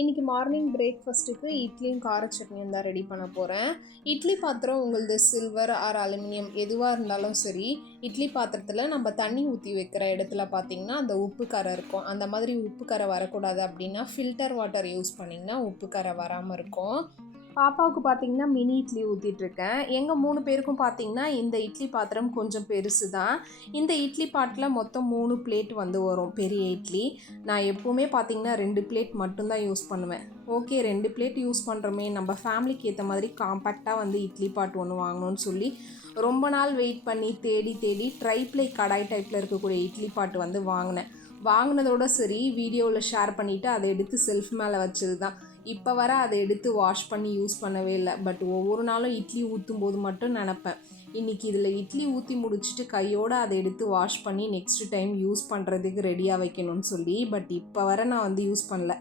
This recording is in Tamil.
இன்றைக்கி மார்னிங் பிரேக்ஃபாஸ்ட்டுக்கு இட்லியும் கார சட்னியும் தான் ரெடி பண்ண போகிறேன். இட்லி பாத்திரம் உங்களது சில்வர் ஆர் அலுமினியம் எதுவாக இருந்தாலும் சரி, இட்லி பாத்திரத்தில் நம்ம தண்ணி ஊற்றி வைக்கிற இடத்துல பார்த்திங்கன்னா அந்த உப்பு கரை இருக்கும். அந்த மாதிரி உப்பு கரை வரக்கூடாது அப்படின்னா ஃபில்டர் வாட்டர் யூஸ் பண்ணிங்கன்னா உப்பு கரை வராமல் இருக்கும். பாப்பாவுக்கு பார்த்தீங்கன்னா மினி இட்லி ஊற்றிட்டுருக்கேன். எங்கள் 3 பேருக்கும் பார்த்தீங்கன்னா இந்த இட்லி பாத்திரம் கொஞ்சம் பெருசு தான். இந்த இட்லி பாட்டில் மொத்தம் 3 பிளேட் வந்து வரும் பெரிய இட்லி. நான் எப்போவுமே பார்த்தீங்கன்னா 2 பிளேட் மட்டும்தான் யூஸ் பண்ணுவேன். ஓகே 2 பிளேட் யூஸ் பண்ணுறோமே, நம்ம ஃபேமிலிக்கு ஏற்ற மாதிரி காம்பேக்டாக வந்து இட்லி பாட் ஒன்று வாங்கணும்னு சொல்லி ரொம்ப நாள் வெயிட் பண்ணி தேடி ட்ரைப்ளை கடாய் டைப்பில் இருக்கக்கூடிய இட்லி பாட்டு வந்து வாங்கினதோட சரி வீடியோவில் ஷேர் பண்ணிவிட்டு அதை எடுத்து செல்ஃப் மேலே வச்சது தான். இப்போ வர அதை எடுத்து வாஷ் பண்ணி யூஸ் பண்ணவே இல்லை. பட் ஒவ்வொரு நாளும் இட்லி ஊற்றும் போது மட்டும் நினப்பேன், இன்றைக்கி இதில் இட்லி ஊற்றி முடிச்சுட்டு கையோடு அதை எடுத்து வாஷ் பண்ணி நெக்ஸ்ட் டைம் யூஸ் பண்ணுறதுக்கு ரெடியாக வைக்கணும்னு சொல்லி. பட் இப்போ வர நான் வந்து யூஸ் பண்ணல.